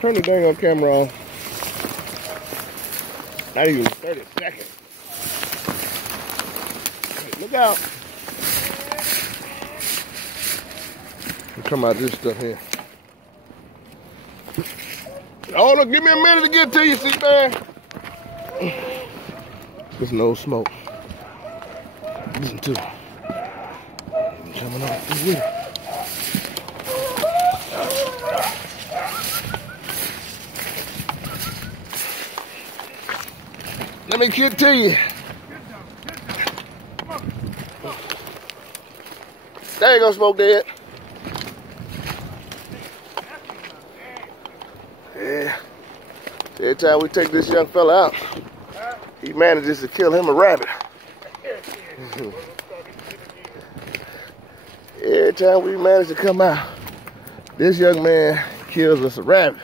Turn the dang on camera on. Not even 30 seconds. Hey, look out. We'll come out this stuff here. Oh, look, give me a minute to get to you, Seaberry. There's no smoke. Listen to it. Coming off the wheel. Let me get to you. There you go, Smoke Dead. Yeah. Every time we take this young fella out, he manages to kill him a rabbit. Every time we manage to come out, this young man kills us a rabbit.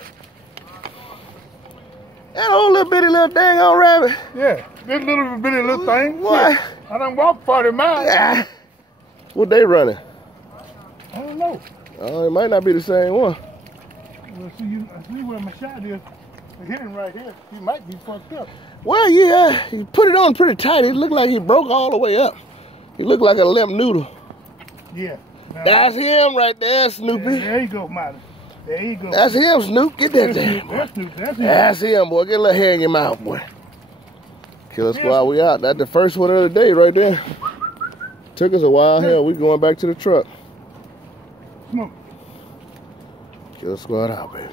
That old little bitty little dang old rabbit. Yeah, this little bitty little thing. What? Yeah. I done walked 40 miles. Ah. What they running? I don't know. Oh, it might not be the same one. Well, I see where my shot is. I hit him right here. He might be fucked up. Well, yeah, he put it on pretty tight. It looked like he broke all the way up. He looked like a limp noodle. Yeah. Now, that's him right there, Snoopy. Yeah, there you go, Molly. There you go. That's him, Snoop. Get that thing. That's Snoop. That's him. That's him, boy. Get a little hair in your mouth, boy. Killer Squad, we out. That's the first one of the day right there. Took us a while. Hell, we going back to the truck. Smoke. Killer Squad out, baby.